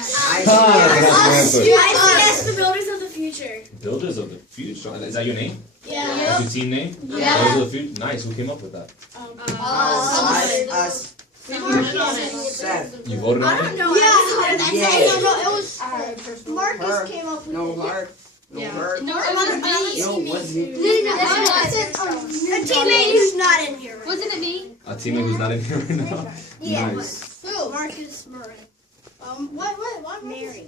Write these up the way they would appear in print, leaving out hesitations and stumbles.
ICS, the Builders of the Future. Builders of the Future. Is that your name? Yeah. That's your team name? Yeah. Builders of the Future. Nice. Who came up with that? Us. Seth. You voted on I it? don't know. Yeah. No, it was Marcus came up with No, it. Mark. No, Mark. No, No, wasn't it? A teammate who's not in here. Wasn't it me? A teammate who's not in here right now? Yeah. Nice. Marcus Murray. What? Mary.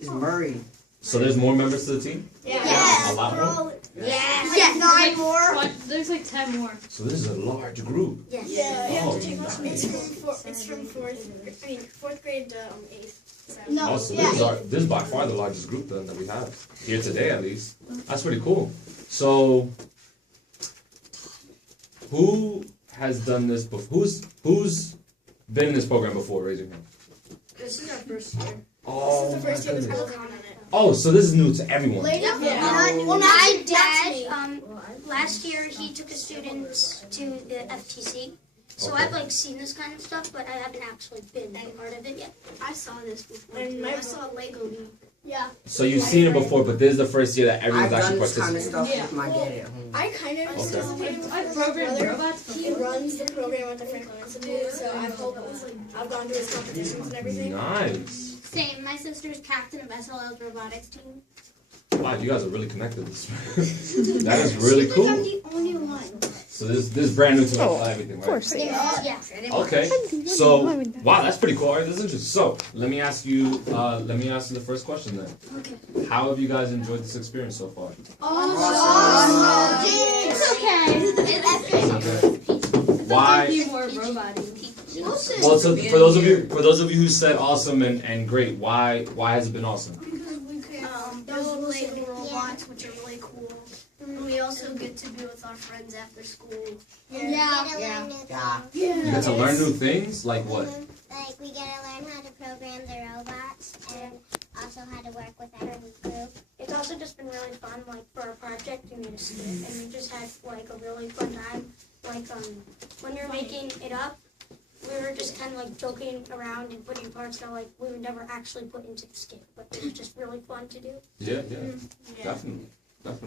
It's Murray. So there's more members to the team? Yeah. A lot more? Yeah. 9 more. There's like 10 more. So this is a large group. Yeah. Oh, It's from fourth grade to 8th. Oh, so this is by far the largest group then that we have. Here today at least. That's pretty cool. So who has done this before? Who's been in this program before? Raise your hand. This is our first year. Oh, This is the first year my this goodness. program on it. Oh, so this is new to everyone. Well, My dad, last year he took his students to the FTC. So Okay. I've like seen this kind of stuff, but I haven't actually been a part of it yet. I saw this before. And I saw Lego. Yeah. So you've seen it before, but this is the first year that I've everyone's done actually this kind of participating. stuff with my dad at home. I kind of participated with I've my programmed brother. robots He runs the program at the Franklin Institute, so I've gone to his competitions and everything. Nice. Same. My sister's captain of SLL's robotics team. Wow, you guys are really connected. That is really cool. I'm the only one. So this is brand new to everything, right? Yeah. Okay. So wow, that's pretty cool. All right, this is interesting. So let me ask you the first question then. Okay. How have you guys enjoyed this experience so far? Awesome. It's okay. Why? Be more robots. Well, so for those of you who said awesome and great, why has it been awesome? Because we could build Lego robots, which are really cool. And we also get to be with our friends after school. Yeah. You get to learn new things, like what? Like we get to learn how to program the robots and also how to work with our group. It's also just been really fun. Like for a project, you made a skit, and we just had like a really fun time. Like when you're making it up, we were just kind of like joking around and putting parts that like we would never actually put into the skit, but it was just really fun to do. Yeah, definitely.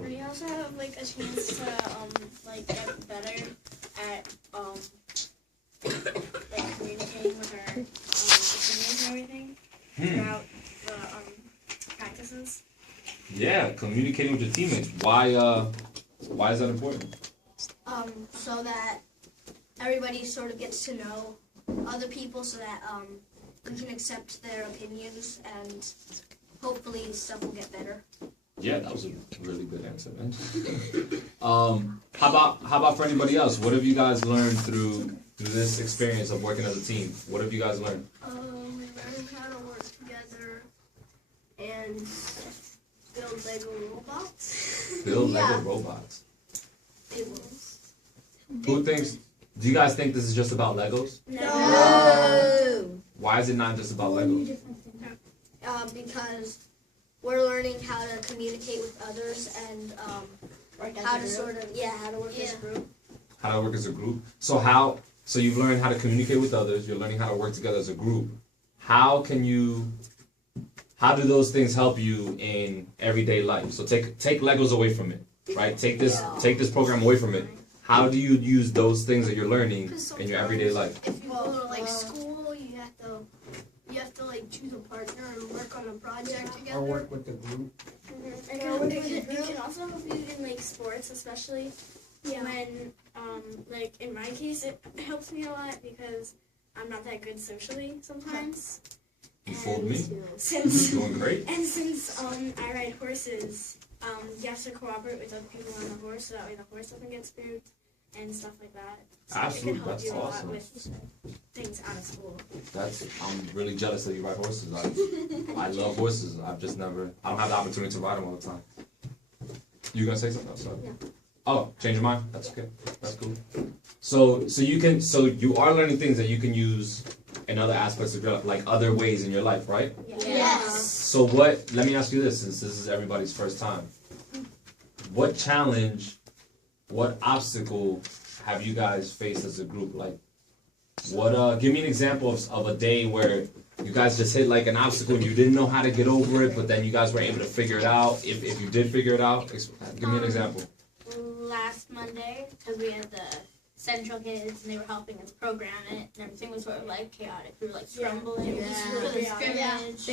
We also have like a chance to like get better at like communicating with our opinions and everything throughout the practices. Yeah, communicating with your teammates. Why is that important? So that everybody sort of gets to know other people, so that we can accept their opinions, and hopefully stuff will get better. Yeah, that was a really good answer, man. How about for anybody else? What have you guys learned through this experience of working as a team? What have you guys learned? We learned how to work together and build Lego robots. Build Lego robots. They will. Do you guys think this is just about Legos? No. Why is it not just about Legos? Because we're learning how to communicate with others and how to sort of how to work as a group. How to work as a group. So you've learned how to communicate with others, you're learning how to work together as a group. How do those things help you in everyday life? So take Legos away from it, right? Take this program away from it. How do you use those things that you're learning in your everyday life? If you go to like school, you have to like choose a partner and work on a project together. Or work with the group. It can also help you in like sports, especially when like in my case it helps me a lot because I'm not that good socially sometimes. You fooled me. Since Doing great. I ride horses, you have to cooperate with other people on the horse so that way the horse doesn't get spooked and stuff like that. So Absolutely, it can help that's you a lot awesome. with things out of school. I'm really jealous that you ride horses. I love horses. I don't have the opportunity to ride them all the time. You gonna say something else? Sorry. Yeah. Oh, change your mind? That's okay. That's cool. So you are learning things that you can use in other aspects of your life, like other ways in your life, right? Yes. So let me ask you this, since this is everybody's first time. What challenge, what obstacle have you guys faced as a group? Like, give me an example of a day where you guys just hit like an obstacle and you didn't know how to get over it, but then you guys were able to figure it out? If you did figure it out, give me an example. Last Monday, because we had the Central kids and they were helping us program it, and everything was sort of like chaotic. We were like scrambling for the scrimmage.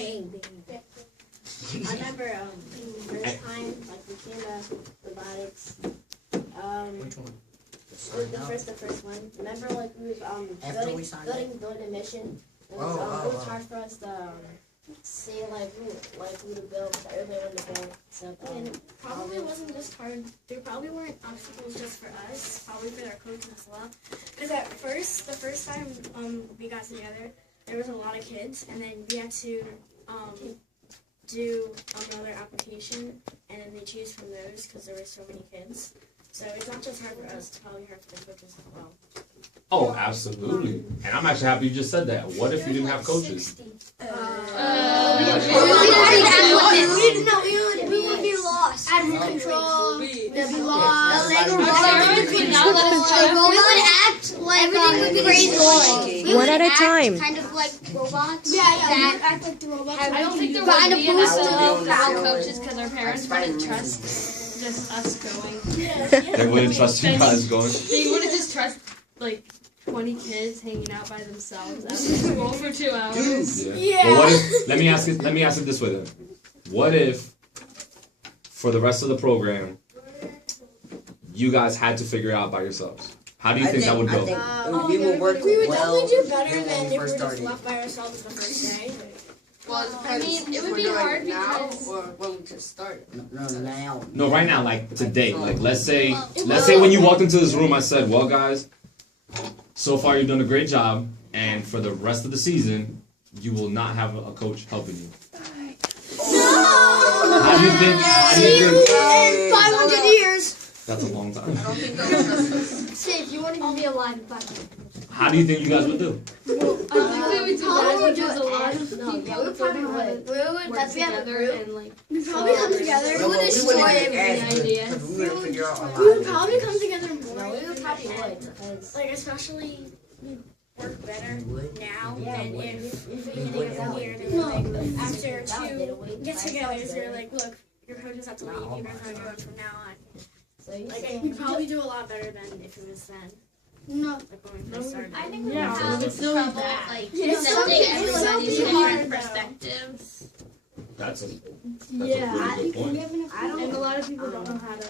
I remember the first time, like we came to robotics. Which one? The first one. Remember, like we After we was signed up? building a mission. It Oh, was, it was oh. hard for us to say who to build, because everybody wanted to build. So And probably wasn't just hard. There probably weren't obstacles just for us. Probably for their coaches as well. Because at first, the first time we got together, there was a lot of kids, and then we had to do another application, and then they choose from those because there were so many kids. So it's not just hard for us; it's probably hard for the coaches as well. Oh, absolutely. And I'm actually happy you just said that. What if you didn't have coaches? We would be lost. Out of control. We'd be lost. We would act like everything would be crazy. One at a time. Kind of like robots. Yeah, we would act like the robots. I don't think there Find would a be enough booster. without coaches because our parents wouldn't trust just us going. They wouldn't trust you guys going. They wouldn't just trust like 20 kids hanging out by themselves after school for 2 hours. Yeah. Well, what if, let me ask it this way then. What if, for the rest of the program, you guys had to figure it out by yourselves? How do you think that would go? We would work We would well definitely do better than than when if we we were first just started. left by ourselves the first day. Well, I mean, it would be hard because or when we just started. No, now. No, right now, like today. Like let's say when you walked into this room, I said, well, guys, so far you've done a great job, and for the rest of the season, you will not have a coach helping you. How do you think? 500 years. That's a long time. I don't think they'll trust us. Sid, you won't even be alive in 500 years. How do you think you guys would do? I think we would do that because a lot of people we would probably would. work together and like We probably come together. No, We would but we destroy wouldn't everything. ask idea. because we wouldn't figure out a lot. We would probably come together more. No, we would probably would, because Like especially we work better Would? now yeah, than we- if we- the beginning of the year they were like after two get-togethers they're like, look, your coaches have to leave. You guys are going from now on. so you Like think we probably do a lot better than if it was then. No. Like when we first started. I think we Yeah, would it have would still be trouble bad. like Yeah, presenting it's everybody's still different hard, though. perspectives. That's a Yeah, pretty good point. and a lot of people don't know how to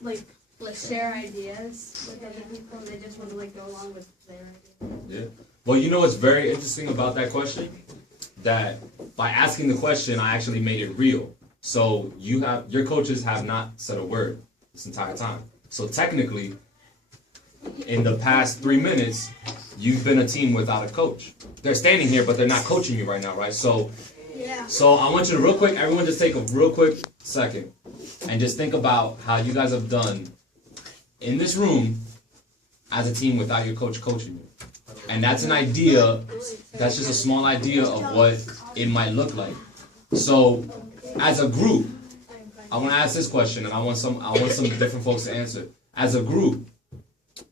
like share ideas with other people. They just want to like go along with their ideas. Well, you know what's very interesting about that question? That by asking the question, I actually made it real. So your coaches have not said a word this entire time. So technically, in the past 3 minutes, you've been a team without a coach. They're standing here, but they're not coaching you right now, right? So I want you to real quick, everyone just take a real quick second and just think about how you guys have done in this room as a team without your coach coaching you. And that's an idea, that's just a small idea of what it might look like. So as a group, I want to ask this question and I want some different folks to answer. As a group,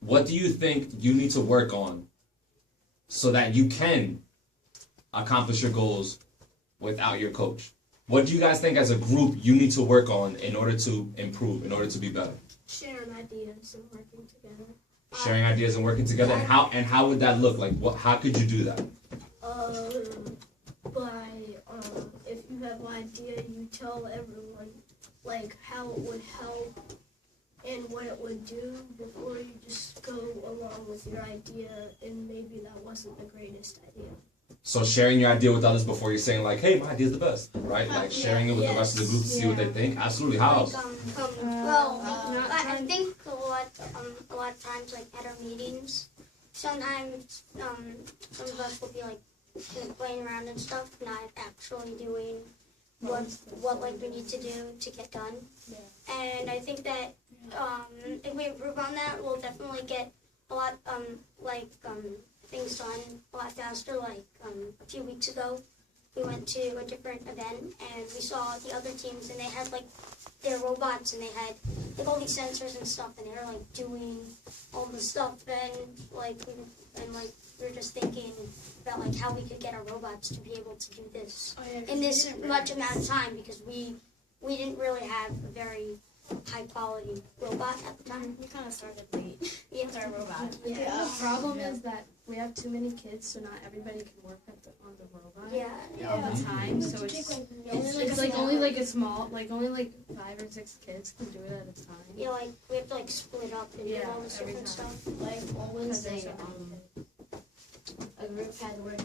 what do you think you need to work on so that you can accomplish your goals without your coach? What do you guys think as a group you need to work on in order to improve, in order to be better? Sharing ideas and working together. Sharing ideas and working together, and how would that look? Like how could you do that? By if you have an idea, you tell everyone like how it would help and what it would do before you just go along with your idea and maybe that wasn't the greatest idea. So sharing your idea with others before you're saying like, hey, my idea's the best, right? Like sharing it with the rest of the group to see what they think. Absolutely. How else? I think a lot of times, like at our meetings, sometimes some of us will be like playing around and stuff, not actually doing what like we need to do to get done. And I think that if we improve on that, we'll definitely get a lot things done a lot faster. Like a few weeks ago, we went to a different event and we saw the other teams and they had like their robots and they had like all these sensors and stuff and they were like doing all the stuff and like we were just thinking about like how we could get our robots to be able to do this Oh, yeah, in this much amount of time, because we didn't really have a very high quality robot at the time. We kind of started late Yeah. with our robot. Yeah. The problem is that we have too many kids, so not everybody can work on the robot Yeah. all the time. So it's like only like a small, like only like 5 or 6 kids can do it at a time. Yeah, like we have to like split up and do all this every different time. stuff. Like on Wednesday, Because there's a group had to work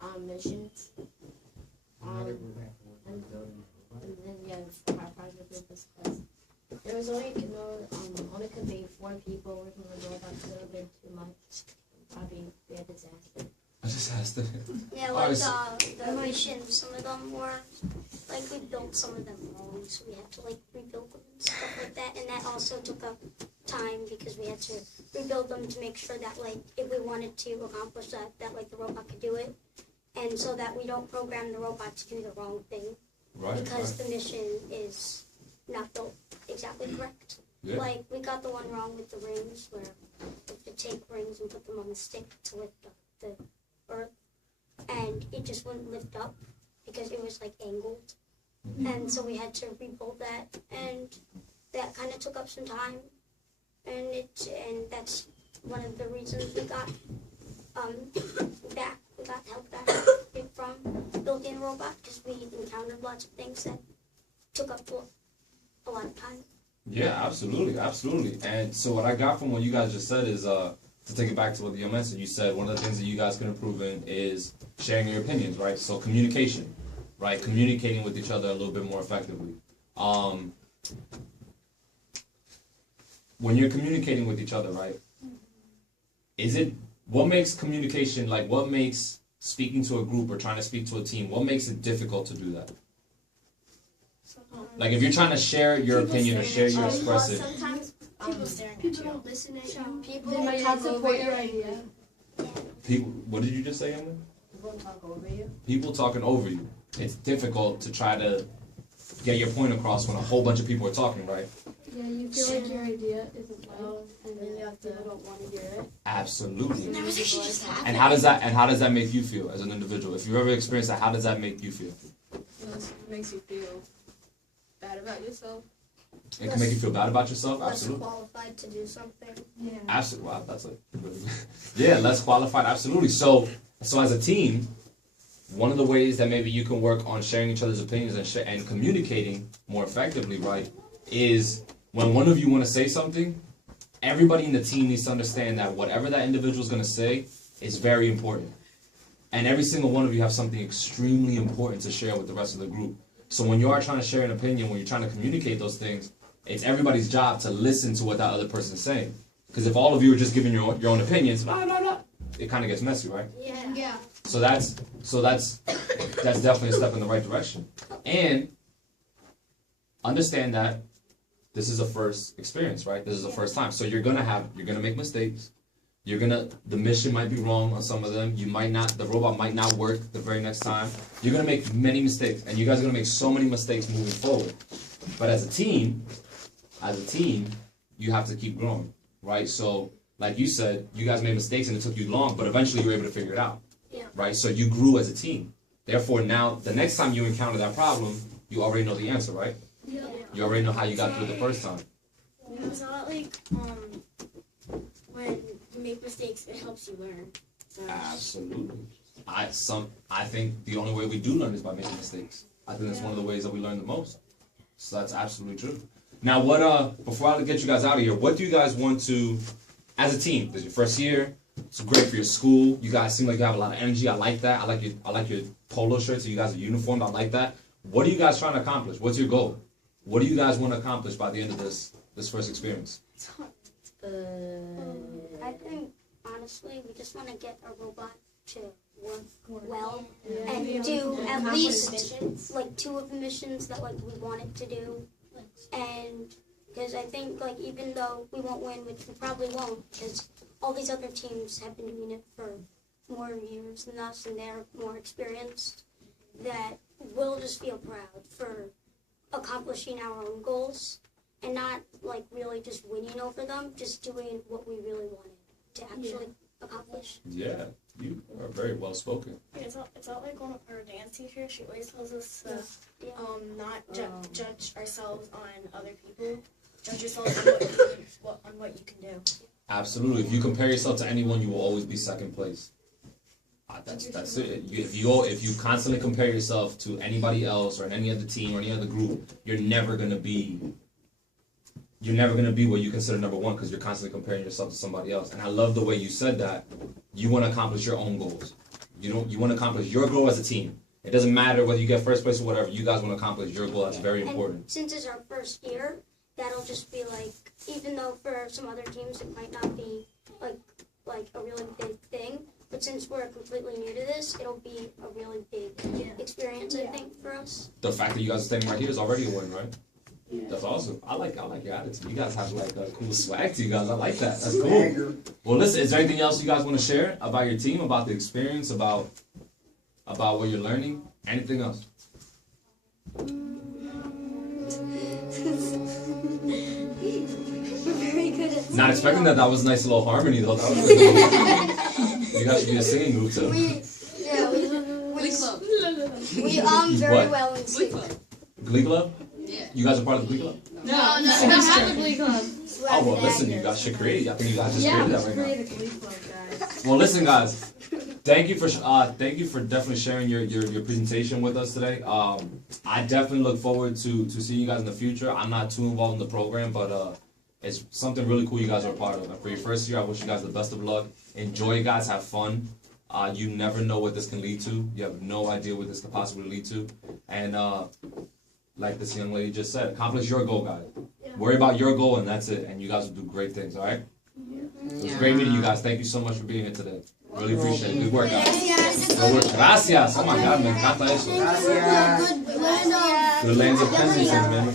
on missions. And then our project group was class. There was only only could be 4 people working on the robot. It would have been too much. Probably be a disaster. I just asked it. Yeah, Oh, like it's- the missions, some of them were like we built some of them wrong, so we had to like rebuild them and stuff like that, and that also took up time because we had to rebuild them to make sure that like if we wanted to accomplish that like the robot could do it, and so that we don't program the robot to do the wrong thing Right. because the mission is not built exactly correct. Yeah. Like we got the one wrong with the rings where we have to take rings and put them on the stick to lift up the earth, and it just wouldn't lift up because it was like angled, and so we had to rebuild that, and that kind of took up some time, and that's one of the reasons we got help back from building a robot, because we encountered lots of things that took up a lot of time. Yeah, absolutely, absolutely. And so what I got from what you guys just said is, to take it back to what you mentioned, you said one of the things that you guys can improve in is sharing your opinions, right? So communication, right? Communicating with each other a little bit more effectively. When you're communicating with each other, right? What makes communication, like what makes speaking to a group or trying to speak to a team, what makes it difficult to do that? Like if you're trying to share your opinion or share your expressive. Sometimes people staring at you. don't listen to you. People They might talk not over support you. your idea. People, what did you just say, Emily? People talk over you. People talking over you. It's difficult to try to get your point across when a whole bunch of people are talking, right? Yeah, you feel like your idea isn't loud, and then people don't want to hear it. Absolutely. That was actually just happening. And how does that make you feel as an individual? If you've ever experienced that, how does that make you feel? It makes you feel bad about yourself. It can make you feel bad about yourself. Less Absolutely. qualified to do something. Yeah. Absolutely. Wow, that's like yeah, less qualified. Absolutely. So as a team, one of the ways that maybe you can work on sharing each other's opinions and communicating more effectively, right, is when one of you want to say something, everybody in the team needs to understand that whatever that individual is going to say is very important. And every single one of you have something extremely important to share with the rest of the group. So when you are trying to share an opinion, when you're trying to communicate those things, it's everybody's job to listen to what that other person is saying. Because if all of you are just giving your own opinions, blah, blah, blah, it kind of gets messy, right? Yeah. So that's definitely a step in the right direction. And understand that this is a first experience, right? This is the first time. So you're gonna make mistakes. The mission might be wrong on some of them. The robot might not work the very next time. You're gonna make many mistakes, and you guys are gonna make so many mistakes moving forward. But as a team, you have to keep growing, right? So, like you said, you guys made mistakes and it took you long, but eventually you were able to figure it out, Yeah. right? So you grew as a team. Therefore, now the next time you encounter that problem, you already know the answer, right? Yeah. You already know how you got through it the first time. It's not like when you make mistakes, it helps you learn. So, Absolutely. I think the only way we do learn is by making mistakes. I think that's one of the ways that we learn the most. So that's absolutely true. Now, before I get you guys out of here, what do you guys want to, as a team? This is your first year. It's great for your school. You guys seem like you have a lot of energy. I like that. I like your polo shirts. So you guys are uniformed. I like that. What are you guys trying to accomplish? What's your goal? What do you guys want to accomplish by the end of this first experience? I think honestly, we just want to get a robot to work well and do at least like 2 of the missions that like we want it to do, and because I think like even though we won't win, which we probably won't, because all these other teams have been doing it for more years than us and they're more experienced, that we'll just feel proud for accomplishing our own goals and not like really just winning over them, just doing what we really wanted to actually accomplish. Yeah, you are very well spoken. It's not like one of our dance teachers. She always tells us to not judge ourselves on other people. Judge yourself on what you can do. Absolutely. If you compare yourself to anyone, you will always be second place. That's it. If you constantly compare yourself to anybody else or any other team or any other group, you're never gonna be what you consider number one because you're constantly comparing yourself to somebody else. And I love the way you said that. You want to accomplish your own goals. You want to accomplish your goal as a team. It doesn't matter whether you get first place or whatever. You guys want to accomplish your goal. That's very important. And since it's our first year, that'll just be like, even though for some other teams it might not be like a really big thing, but since we're completely new to this, it'll be a really big experience, I think, for us. The fact that you guys are standing right here is already a win, right? Yeah. That's awesome. I like your attitude. You guys have like a cool swag to you guys. I like that. That's cool. Well, listen, is there anything else you guys want to share about your team, about the experience, about what you're learning? Anything else? Very good at Not expecting that. That was a nice little harmony though. That was really cool. You guys should be a singing group too. We very What? well in sync. Glee Club? Yeah. You guys are part of the Glee Club? No, we don't have a Glee Club. Oh well, listen, you guys should create it. I think you guys just Yeah, created we that should right create a Glee Club, guys. now. Well, listen, guys. Thank you for definitely sharing your presentation with us today. I definitely look forward to seeing you guys in the future. I'm not too involved in the program, but it's something really cool you guys are a part of. And for your first year, I wish you guys the best of luck. Enjoy, guys. Have fun. You never know what this can lead to. You have no idea what this could possibly lead to. And like this young lady just said, accomplish your goal, guys. Yeah. Worry about your goal, and that's it. And you guys will do great things, all right? Yeah. It was great meeting you guys. Thank you so much for being here today. Really appreciate it. Good work, guys. Good work. Gracias. Oh, my God, me encanta eso. Gracias. Good lands of Kensington, man.